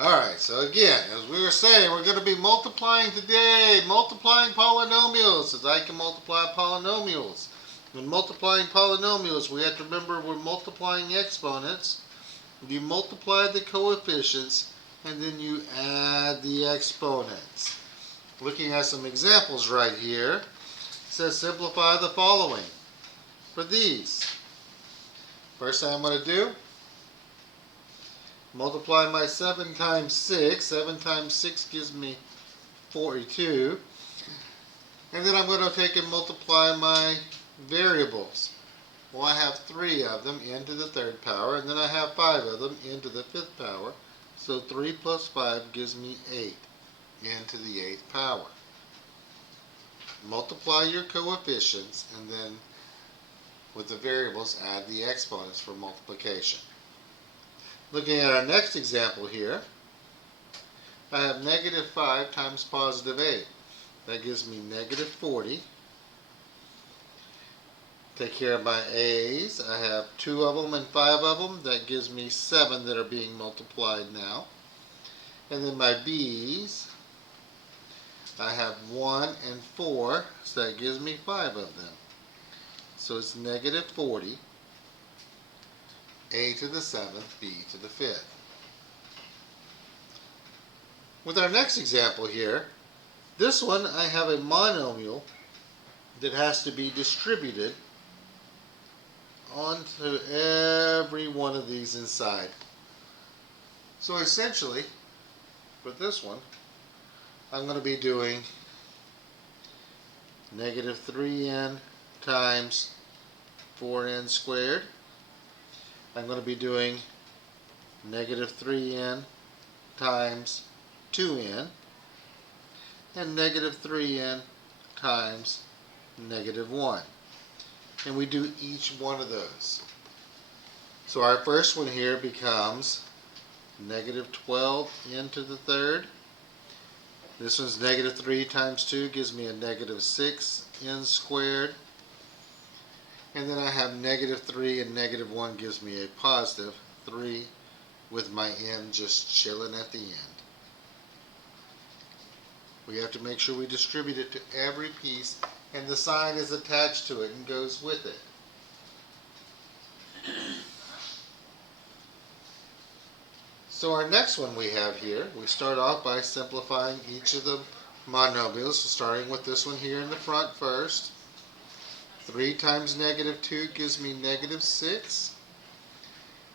Alright, so again, as we were saying, we're going to be multiplying today, multiplying polynomials, as I can multiply polynomials. When multiplying polynomials, we have to remember we're multiplying exponents. You multiply the coefficients, and then you add the exponents. Looking at some examples right here, it says simplify the following. For these, first thing I'm going to do, multiply my 7 times 6. 7 times 6 gives me 42. And then I'm going to take and multiply my variables. Well, I have 3 of them into the 3rd power, and then I have 5 of them into the 5th power. So 3 plus 5 gives me 8 into the 8th power. Multiply your coefficients, and then with the variables add the exponents for multiplication. Looking at our next example here, I have negative 5 times positive 8. That gives me negative 40. Take care of my A's. I have 2 of them and 5 of them. That gives me 7 that are being multiplied now. And then my B's, I have 1 and 4, so that gives me 5 of them. So it's negative 40. A to the 7th, B to the 5th. With our next example here, this one I have a monomial that has to be distributed onto every one of these inside. So essentially, for this one, I'm going to be doing negative 3n times 4n squared. I'm going to be doing negative 3n times 2n and negative 3n times negative 1. And we do each one of those. So our first one here becomes negative 12n to the 3rd. This one's negative 3 times 2 gives me a negative 6n squared. And then I have negative 3 and negative 1 gives me a positive 3 with my n just chilling at the end. We have to make sure we distribute it to every piece, and the sign is attached to it and goes with it. So our next one we have here, we start off by simplifying each of the monomials, so starting with this one here in the front first. 3 times negative 2 gives me negative 6.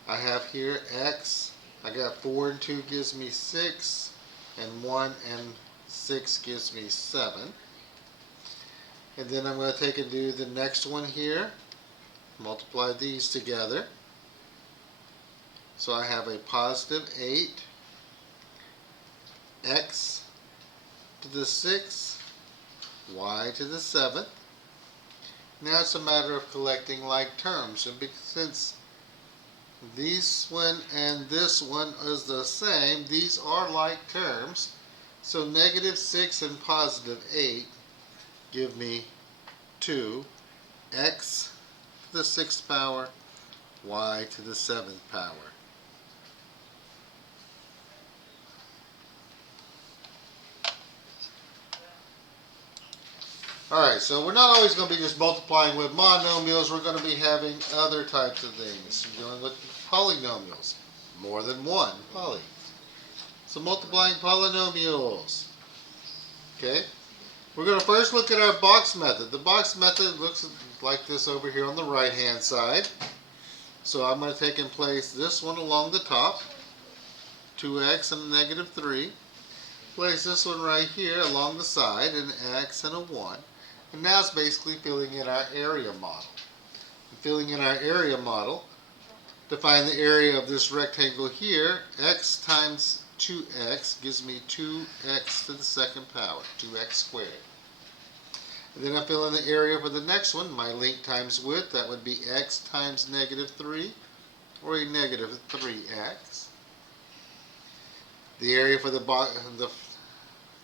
I have here x. I got 4 and 2 gives me 6. And 1 and 6 gives me 7. And then I'm going to take and do the next one here. Multiply these together. So I have a positive 8. X to the 6. Y to the 7th. Now it's a matter of collecting like terms, and since this one and this one is the same, these are like terms, so negative 6 and positive 8 give me 2, x to the 6th power, y to the 7th power. Alright, so we're not always going to be just multiplying with monomials, we're going to be having other types of things. We're dealing with polynomials, more than one poly. So multiplying polynomials. Okay, we're going to first look at our box method. The box method looks like this over here on the right hand side. So I'm going to take and place this one along the top, 2x and a negative 3. Place this one right here along the side, an x and a 1. And now it's basically filling in our area model. Filling in our area model, to find the area of this rectangle here, x times 2x gives me 2x to the 2nd power, 2x squared. And then I fill in the area for the next one, my length times width, that would be x times negative 3, or a negative 3x. The area for the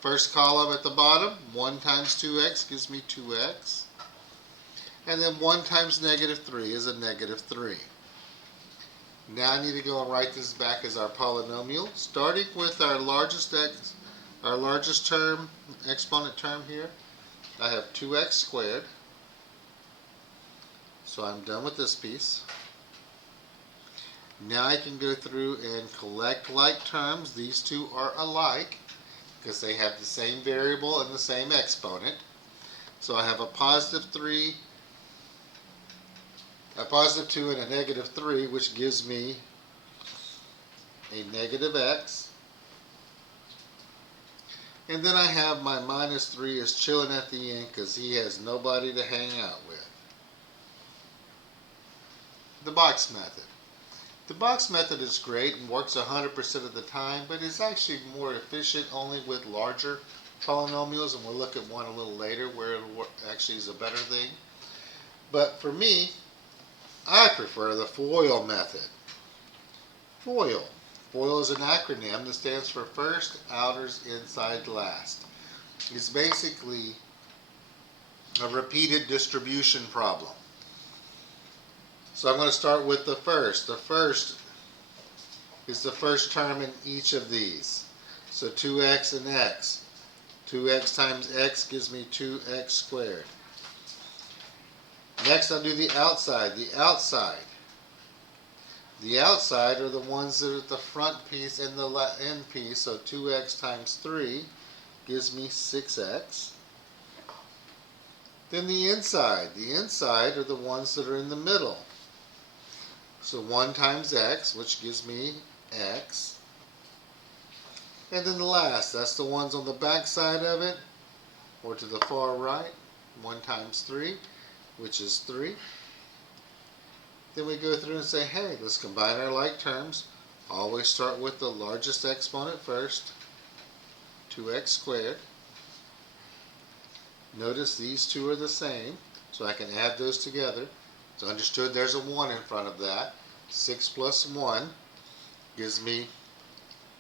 first column at the bottom, 1 times 2x gives me 2x. And then 1 times negative 3 is a negative 3. Now I need to go and write this back as our polynomial, starting with our largest term, exponent term here. I have 2x squared. So I'm done with this piece. Now I can go through and collect like terms. These two are alike because they have the same variable and the same exponent. So I have a positive 3, a positive 2, and a negative 3, which gives me a negative x. And then I have my minus 3 is chilling at the end because he has nobody to hang out with. The box method. The box method is great and works 100% of the time, but it's actually more efficient only with larger polynomials, and we'll look at one a little later where it actually is a better thing. But for me, I prefer the FOIL method. FOIL. FOIL is an acronym that stands for first, outers, inside, last. It's basically a repeated distribution problem. So I'm going to start with the first. The first is the first term in each of these. So 2x and x. 2x times x gives me 2x squared. Next I'll do the outside. The outside are the ones that are at the front piece and the end piece. So 2x times 3 gives me 6x. Then the inside. The inside are the ones that are in the middle. So 1 times x, which gives me x. And then the last, that's the ones on the back side of it, or to the far right. 1 times 3, which is 3. Then we go through and say, hey, let's combine our like terms. Always start with the largest exponent first, 2x squared. Notice these two are the same, so I can add those together. It's understood there's a 1 in front of that. 6 plus 1 gives me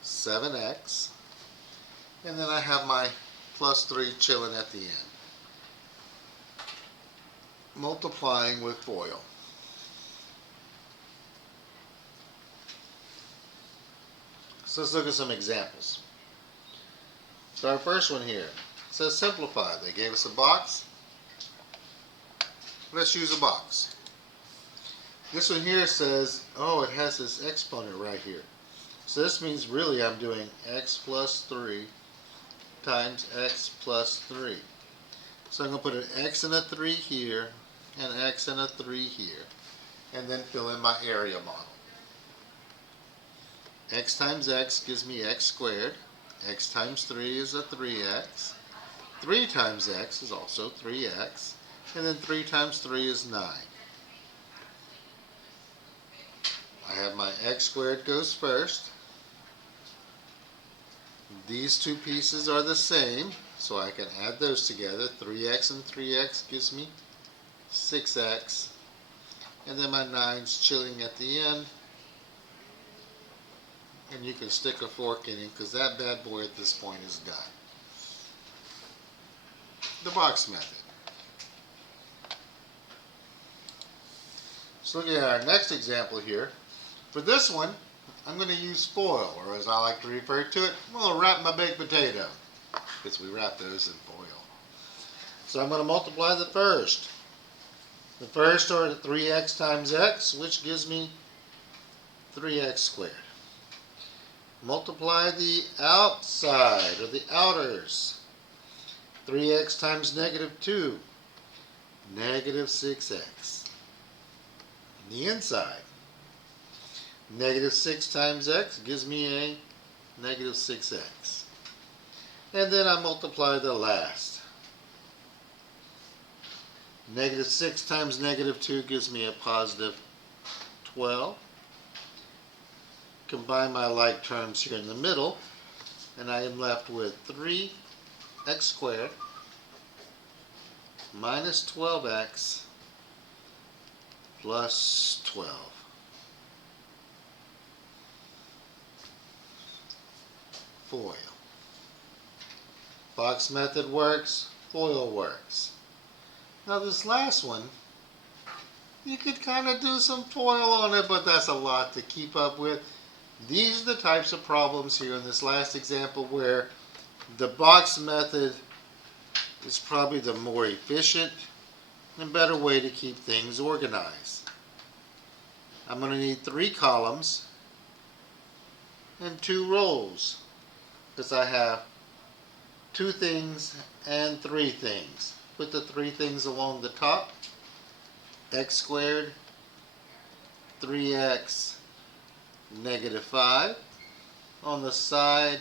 7x. And then I have my plus 3 chilling at the end. Multiplying with FOIL. So let's look at some examples. So our first one here says simplify. They gave us a box. Let's use a box. This one here says, oh, it has this exponent right here. So this means really I'm doing x plus 3 times x plus 3. So I'm going to put an x and a 3 here, and x and a 3 here, and then fill in my area model. X times x gives me x squared. X times 3 is a 3x. 3 times x is also 3x. And then 3 times 3 is 9. I have my x squared goes first. These two pieces are the same, so I can add those together. 3x and 3x gives me 6x. And then my 9's chilling at the end. And you can stick a fork in it because that bad boy at this point is done. The box method. So looking at our next example here. For this one, I'm going to use foil, or as I like to refer to it, I'm going to wrap my baked potato, because we wrap those in foil. So I'm going to multiply the first. The first are 3x times x, which gives me 3x squared. Multiply the outside, or the outers. 3x times negative 2, negative 6x. The inside, negative 6 times x gives me a negative 6x. And then I multiply the last. Negative 6 times negative 2 gives me a positive 12. Combine my like terms here in the middle, and I am left with 3x squared minus 12x plus 12. Foil. Box method works, foil works. Now this last one You could kind of do some FOIL on it, but that's a lot to keep up with. These are the types of problems here in this last example where the box method is probably the more efficient and better way to keep things organized. I'm going to need 3 columns and 2 rows because I have 2 things and 3 things. Put the 3 things along the top. X squared, 3x, negative 5. On the side,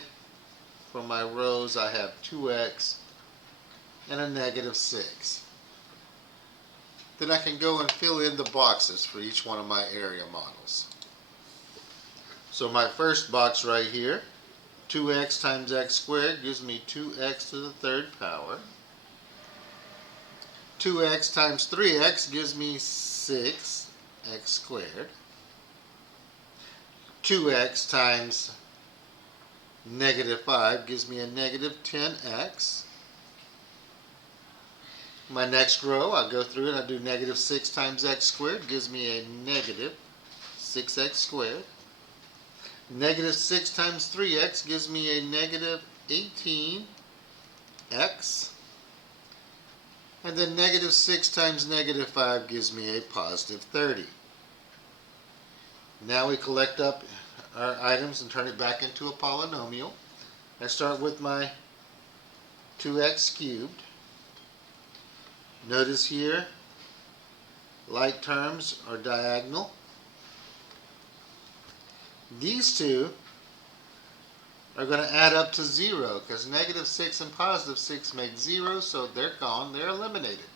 for my rows, I have 2x and a negative 6. Then I can go and fill in the boxes for each one of my area models. So my first box right here, 2x times x squared gives me 2x to the 3rd power. 2x times 3x gives me 6x squared. 2x times negative 5 gives me a negative 10x. My next row, I'll go through and I'll do negative 6 times x squared gives me a negative 6x squared. Negative 6 times 3x gives me a negative 18x. And then negative 6 times negative 5 gives me a positive 30. Now we collect up our items and turn it back into a polynomial. I start with my 2x cubed. Notice here, like terms are diagonal. These two are going to add up to 0 because negative 6 and positive 6 make 0, so they're gone, they're eliminated.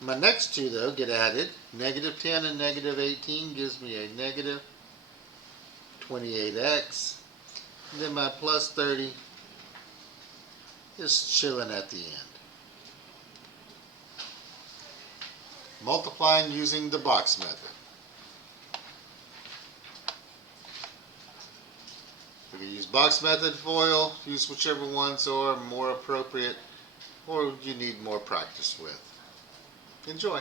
My next two, though, get added. Negative 10 and negative 18 gives me a negative 28x. And then my plus 30 is chilling at the end. Multiplying using the box method. We can use box method, FOIL, use whichever ones are more appropriate or you need more practice with. Enjoy.